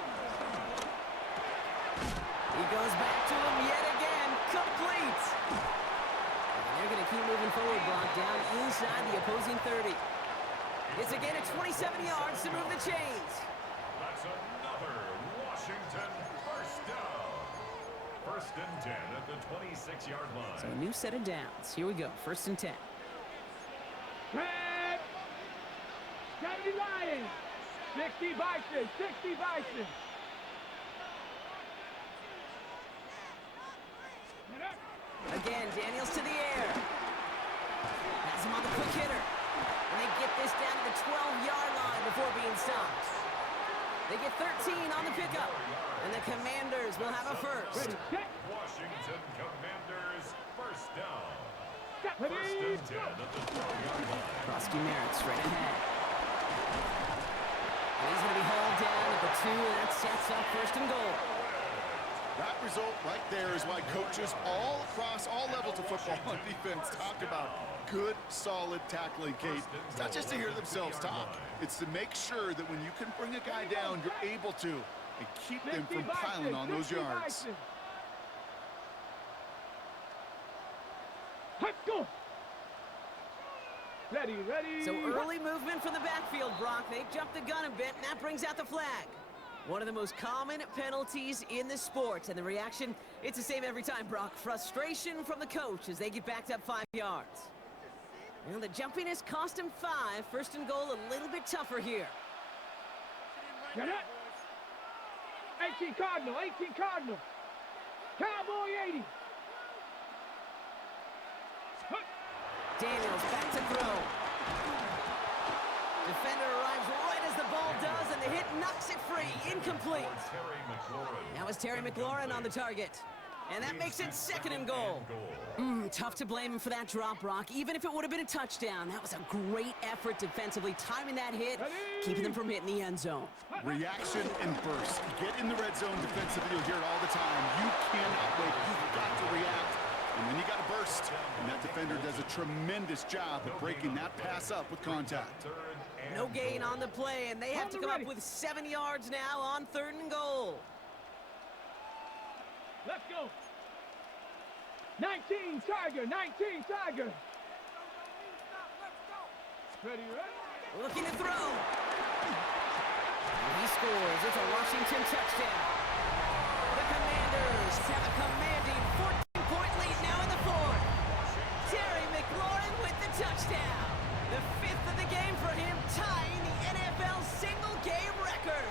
He goes back to him yet again. Complete. And they're going to keep moving forward, Brock, down inside the opposing 30. It's again at 27 yards to move the chains. That's another Washington first down. First and 10 at the 26-yard line. So a new set of downs. Here we go. First and 10. Red. Gravity Lions. 60 Bison. 60 Bison. Again, Daniels to the air. Has him on the quick hitter. And they get this down to the 12-yard line before being stopped. They get 13 on the pickup. And the Commanders will have a first. Washington Commanders first down. First Ready? and 10 at the 12-yard line. Krusty Merritt straight ahead. And he's going to be hauled down at the 2, and that sets up first and goal. That result right there is why coaches all across all levels of football and defense talk about good, solid tackling, Kate. It's not just to hear themselves talk. It's to make sure that when you can bring a guy down, you're able to, and keep them from piling on those yards. Let's go. Ready, ready. So early movement from the backfield, Brock. They jumped the gun a bit, and that brings out the flag. One of the most common penalties in the sport, and the reaction, it's the same every time, Brock. Frustration from the coach as they get backed up 5 yards. And the jumpiness cost him 5. First and goal, a little bit tougher here. Get it. 18 Cardinal, 18 Cardinal. Cowboy 80. Daniels back to throw. Defender arrives right as the ball does, and the hit knocks it free. Incomplete. Now it's Terry McLaurin on the target. And that makes it second and goal. Tough to blame him for that drop, Brock. Even if it would have been a touchdown, that was a great effort defensively, timing that hit, keeping them from hitting the end zone. Reaction and burst. Get in the red zone defensively, you'll hear it all the time. You cannot wait. You've got to react. And then you got to burst. And that defender does a tremendous job of breaking that pass up with contact. No gain on the play, and they have to come up with 7 yards now on third and goal. Let's go. 19 Tiger, 19 Tiger. Ready, ready? Looking to throw. And he scores. It's a Washington touchdown. The Commanders have a commanding 14-point lead now in the fourth. Terry McLaurin with the touchdown. The 5th of the game for him, tying the NFL single-game record.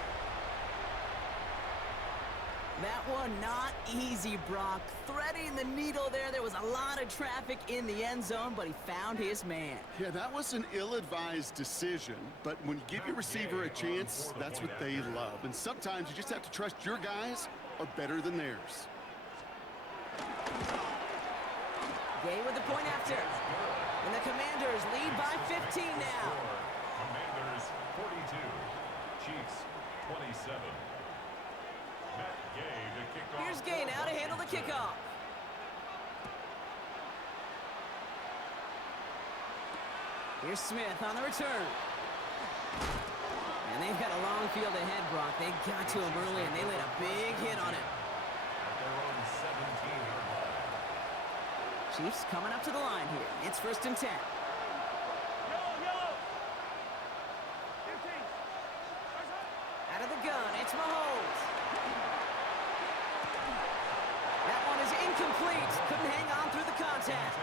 That Oh, not easy, Brock. Threading the needle there. There was a lot of traffic in the end zone, but he found his man. Yeah, that was an ill-advised decision, but when you give your receiver a chance, that's what they love. And sometimes you just have to trust your guys are better than theirs. Gay with the point after. And the Commanders lead by 15 now. Commanders 42, Chiefs 27. Matt Gay to kick off. Here's Gay now to handle the kickoff. Here's Smith on the return. And they've got a long field ahead, Brock. They got to him early, and they laid a big hit on him. At their own 17-yard line. Chiefs coming up to the line here. It's 1st and 10. Out of the gun, it's Mahomes. That one is incomplete. Couldn't hang on through the contact.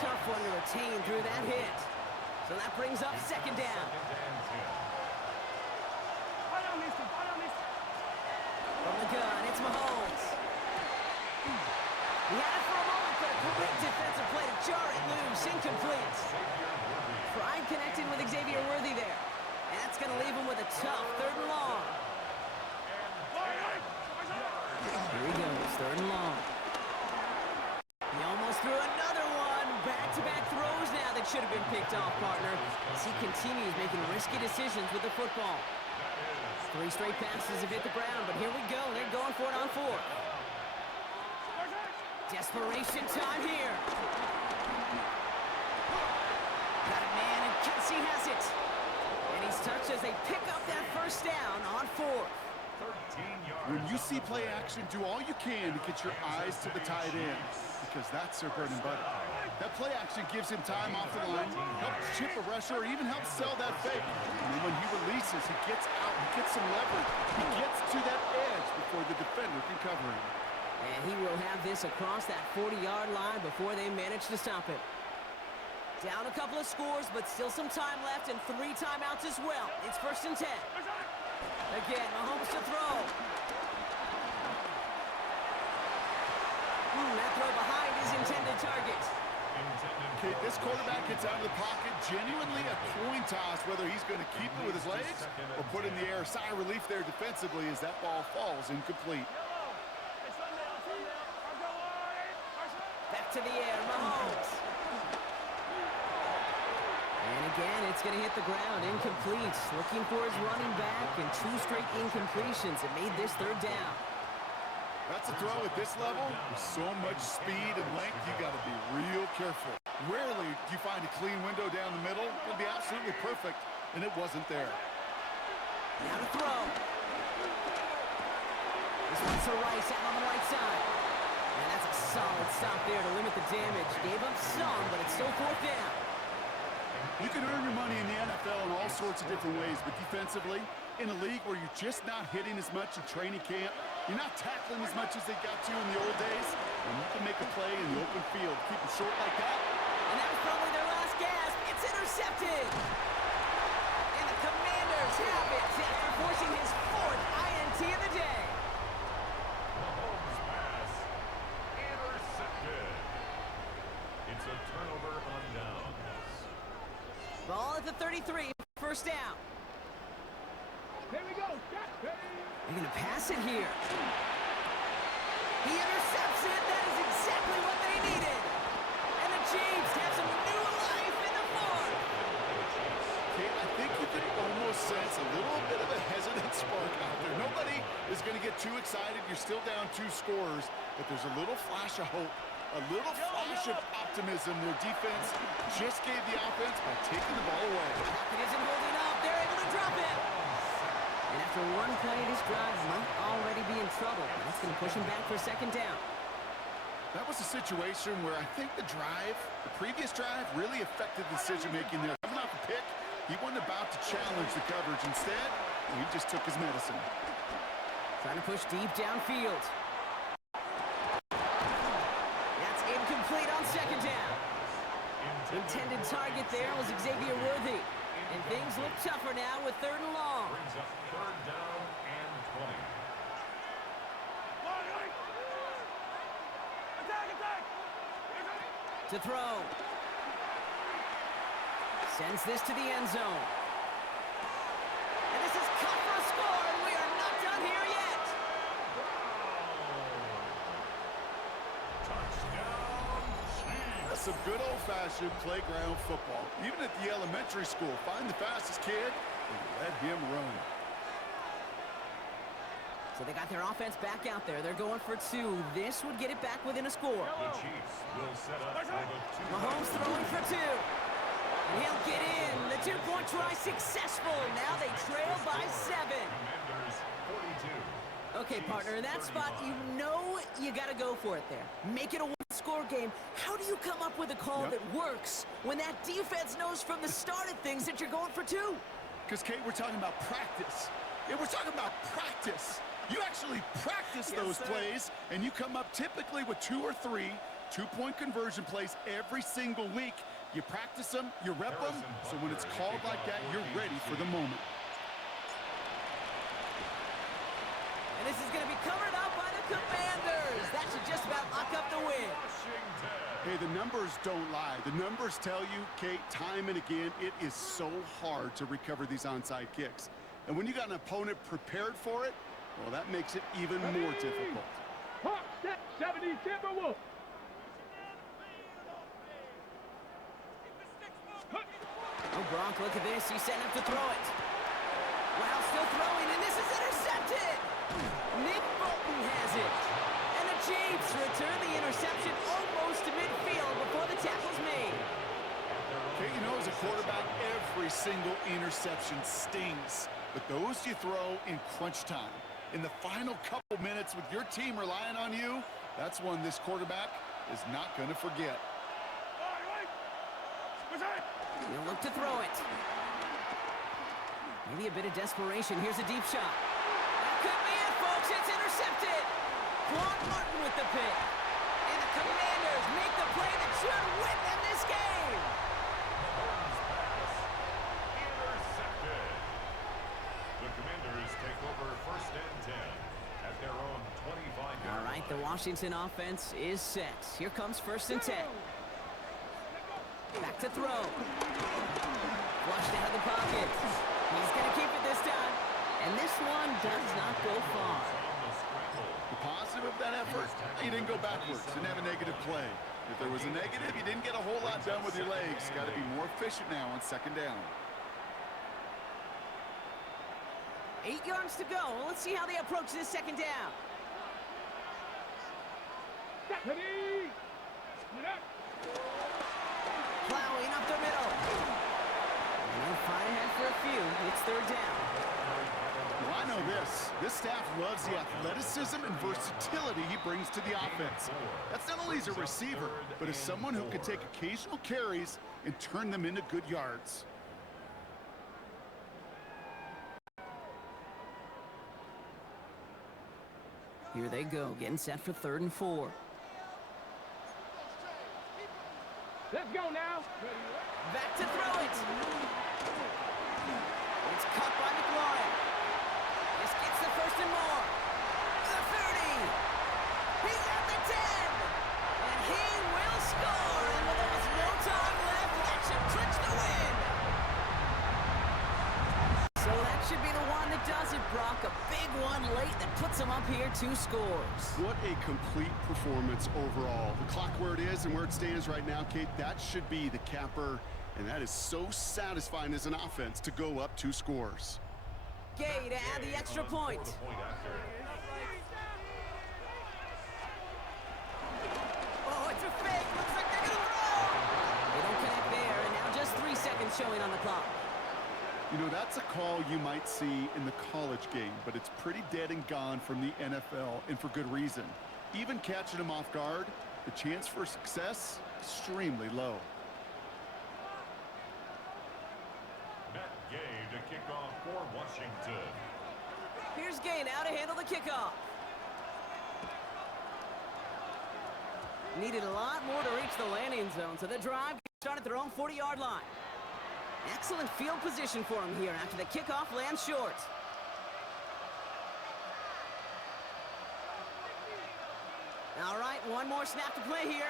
Tough one to retain through that hit. So that brings up 2nd down. From the gun, it's Mahomes. He had it for a moment, but a great defensive play to jar it loose. Incomplete. Pride connected with Xavier Worthy there. And that's going to leave him with a tough 3rd and long. Here he goes, 3rd and long. He almost threw another one. Back-to-back throws now that should have been picked off, partner. As he continues making risky decisions with the football. 3 straight passes have hit the ground, but here we go. They're going for it on 4th. Desperation time here. Got a man, and Kelsey has it. And he's touched as they pick up that 1st down on 4th. 13 yards. When you see play action, do all you can to get your eyes to the tight end, because that's their bread and butter. That play action gives him time off the line, helps chip a rusher, or even helps sell that fake. And then when he releases, he gets out, he gets some leverage. He gets to that edge before the defender can cover him. And he will have this across that 40-yard line before they manage to stop it. Down a couple of scores, but still some time left and 3 timeouts as well. It's 1st and 10. Again, Mahomes to throw. That throw behind his intended target. Okay, this quarterback gets out of the pocket, genuinely a coin toss whether he's going to keep it with his legs or put in the air. Sigh of relief there defensively as that ball falls incomplete. Back to the air, Mahomes. And again, it's going to hit the ground, incomplete. Looking for his running back, and 2 straight incompletions. It made this 3rd down. That's a throw at this level. With so much speed and length, you got to be real careful. Rarely do you find a clean window down the middle. It'll be absolutely perfect, and it wasn't there. Now to throw. This one's to Rice out on the right side. And that's a solid stop there to limit the damage. Gave up some, but it's still 4th down. You can earn your money in the NFL in all sorts of different ways, but defensively, in a league where you're just not hitting as much in training camp, you're not tackling as much as they got to in the old days, and you can make a play in the open field. Keep it short like that. And that was probably their last gasp. It's intercepted. And the Commanders have it after forcing his 4th INT of the day. Mahomes pass intercepted. It's a turnover on downs. Ball at the 33, 1st down. Here we go. They're going to pass it here. He intercepts it. That is exactly what they needed. And the Chiefs have some new life in the 4th. Kate, I think you can almost sense a little bit of a hesitant spark out there. Nobody is going to get too excited. You're still down 2 scores, but there's a little flash of hope, a little flash of optimism. Their defense just gave the offense by taking the ball away. It isn't holding up. They're able to drop it. And after one play, this drive might already be in trouble. That's going to push him back for 2nd down. That was a situation where I think the previous drive, really affected the decision-making there. Coming off a pick, he wasn't about to challenge the coverage. Instead, he just took his medicine. Trying to push deep downfield. That's incomplete on 2nd down. Intended target there was Xavier Worthy. And things look tougher now with 3rd and long. Brings up 3rd down and 20. To throw. Sends this to the end zone. And this is cut for a score, and we are not done here yet. Touchdown, Chiefs. That's some good old-fashioned playground football. Even at the elementary school, find the fastest kid and let him run. So they got their offense back out there. They're going for two. This would get it back within a score. The Chiefs will set up for the Mahomes throwing for two. And he'll get in. The two-point try successful. Now they trail by 7. Commanders 42. Okay, partner, in that spot, you know you got to go for it there. Make it a one-score game. How do you come up with a call that works when that defense knows from the start of things that you're going for two? Because, Kate, we're talking about practice. Yeah, we're talking about practice. You actually practice those plays, and you come up typically with 2 or 3 two-point conversion plays every single week. You practice them, you rep them, so when it's called like that, you're ready for the moment. And this is going to be covered up by the Commanders. That should just about lock up the win. Hey, the numbers don't lie. The numbers tell you, Kate, time and again, it is so hard to recover these onside kicks. And when you got an opponent prepared for it, well, that makes it even more difficult. Hawk set 70 Timberwolves. Oh, Gronk, look at this. He's setting up to throw it. Wow, still throwing, and this is intercepted. Nick Bolton has it. And the Chiefs return the interception almost to midfield before the tackle's made. Okay, you know, as a quarterback, every single interception stings. But those you throw in crunch time. In the final couple minutes with your team relying on you, that's one this quarterback is not going to forget. He'll look to throw it. Maybe a bit of desperation. Here's a deep shot. That could be it, folks. It's intercepted. Quan Martin with the pick. And the Commanders make the play that should win them this game. Intercepted. The Commanders take over 1st and 10 at their own 25-yard All right, the Washington offense is set. Here comes 1st and 10. Back to throw. Flushed out of the pocket. He's going to keep it this time. And this one does not go far. The positive of that effort, you didn't go backwards, didn't have a negative play. If there was a negative, you didn't get a whole lot done with your legs. Got to be more efficient now on 2nd down. 8 yards to go. Let's see how they approach this 2nd down. Plowing up the middle. And they'll fight ahead for a few. It's 3rd down. Well, I know this. This staff loves the athleticism and versatility he brings to the offense. That's not only as a receiver, but as someone who can take occasional carries and turn them into good yards. Here they go, getting set for 3rd and 4. Let's go now. Back to throw it. It's caught by McLaurin. This gets the 1st and more. The 30. He's at the 10. And he will score. And with almost no time left, that should clinch the win. So that should be the one that does it, Brock. A big one late that puts him up here 2 scores. What a complete performance overall. The clock where it is and where it stands right now, Kate, that should be the capper. And that is so satisfying as an offense to go up 2 scores. Gay to add the extra point. Oh, it's a fake. Looks like they're going to throw. They don't connect there, and now just 3 seconds showing on the clock. You know, that's a call you might see in the college game, but it's pretty dead and gone from the NFL, and for good reason. Even catching them off guard, the chance for success, extremely low. Matt Gay to kick off for Washington. Here's Gay now to handle the kickoff. Needed a lot more to reach the landing zone, so the drive started at their own 40-yard line. Excellent field position for him here after the kickoff lands short. All right, one more snap to play here.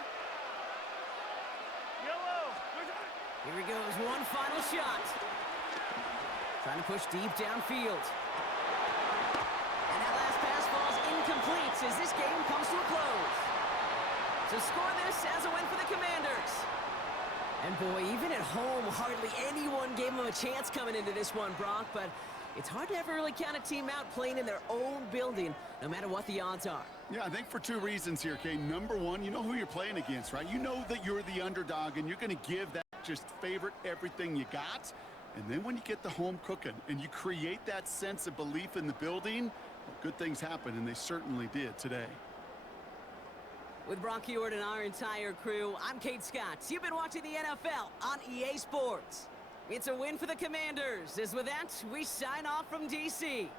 Here he goes, one final shot. Trying to push deep downfield. And that last pass falls incomplete as this game comes to a close. To score this as a win for the Commanders. And boy, even at home, hardly anyone gave them a chance coming into this one, Brock, but it's hard to ever really count a team out playing in their own building, no matter what the odds are. Yeah, I think for two reasons here, Kay. Number one, you know who you're playing against, right? You know that you're the underdog, and you're going to give that just favorite everything you got. And then when you get the home cooking and you create that sense of belief in the building, well, good things happen, and they certainly did today. With Brock Ewart and our entire crew, I'm Kate Scott. You've been watching the NFL on EA Sports. It's a win for the Commanders, as with that, we sign off from D.C.